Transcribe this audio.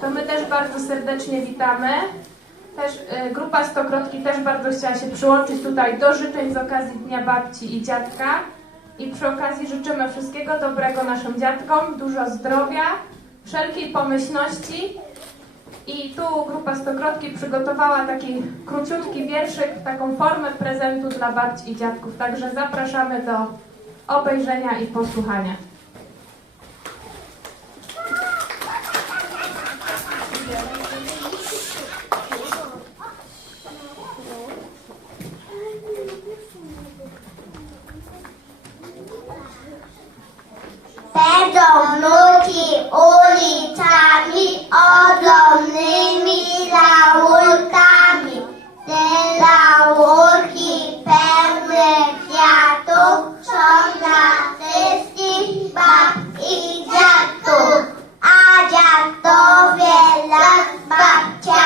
To my też bardzo serdecznie witamy. Też y, grupa Stokrotki też bardzo chciała się przyłączyć tutaj do życzeń z okazji Dnia Babci i Dziadka. I przy okazji życzymy wszystkiego dobrego naszym dziadkom, dużo zdrowia, wszelkiej pomyślności. I tu grupa Stokrotki przygotowała taki króciutki wierszyk, taką formę prezentu dla babci i dziadków. Także zapraszamy do obejrzenia i posłuchania. Będą nuci ulicami odlomnymi laurkami. Te laurki pełne kwiatów są dla wszystkich bab i dziadków, a dziadowie lat babcia.